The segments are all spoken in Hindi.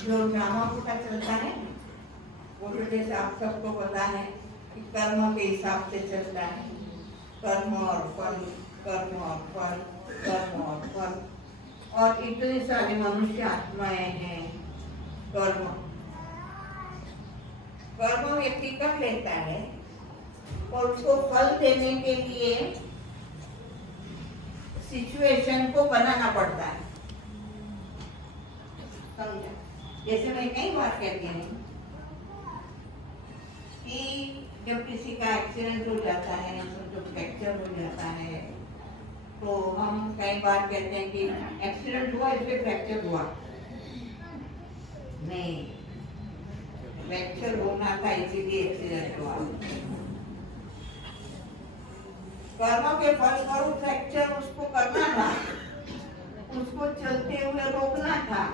जो ड्रामा पता चलता है वो तो जैसे आप सबको पता है कि कर्म के हिसाब से चलता है। कर्म और फल, कर्म और फल, कर्म और फल। और इतने सारे मनुष्य आत्माएं हैं। कर्म कर्म व्यक्ति कर लेता है और उसको फल देने के लिए सिचुएशन को बनाना पड़ता है। समझा? जैसे मैं कई बार कहती हूँ कि जब किसी का एक्सीडेंट हो जाता है, तो फ्रैक्चर हो जाता है, तो हम कई बार कहते हैं कि एक्सीडेंट हुआ इसलिए फ्रैक्चर हुआ। नहीं, फ्रैक्चर होना था इसीलिए एक्सीडेंट हुआ। कर्म के फल पर फ्रैक्चर उसको करना था, उसको चलते हुए रोकना था,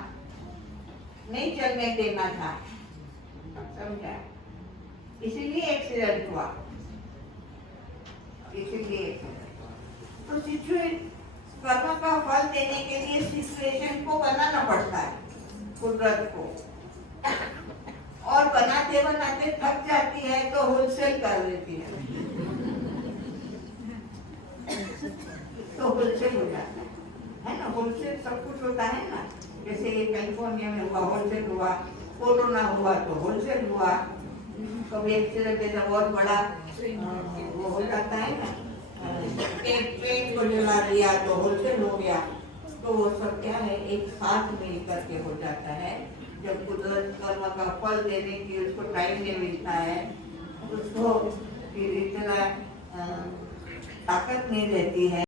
नहीं चलने देना था। समझा? इसीलिए एक्सीडेंट हुआ, इसीलिए। तो कर्म का फल देने के लिए सिचुएशन को बनाना पड़ता है, कुदरत को। और बनाते बनाते थक जाती है तो होलसेल कर देती है, तो होलसेल हो जाता है ना। होलसेल सब कुछ होता है ना। जैसे ये कैलिफोर्निया में हुआ, होलसेल हुआ। कोरोना हुआ तो होलसेल हुआ। कभी एक्सीडेंट जैसा बहुत बड़ा वो हो जाता है ना, ट्रेन को जला दिया तो होलसेल हो गया। तो वो सब क्या है, एक साथ मिल करके हो जाता है। जब कुदरत कर्म का फल देने की उसको टाइम नहीं मिलता है, उसको फिर इतना ताकत नहीं रहती है।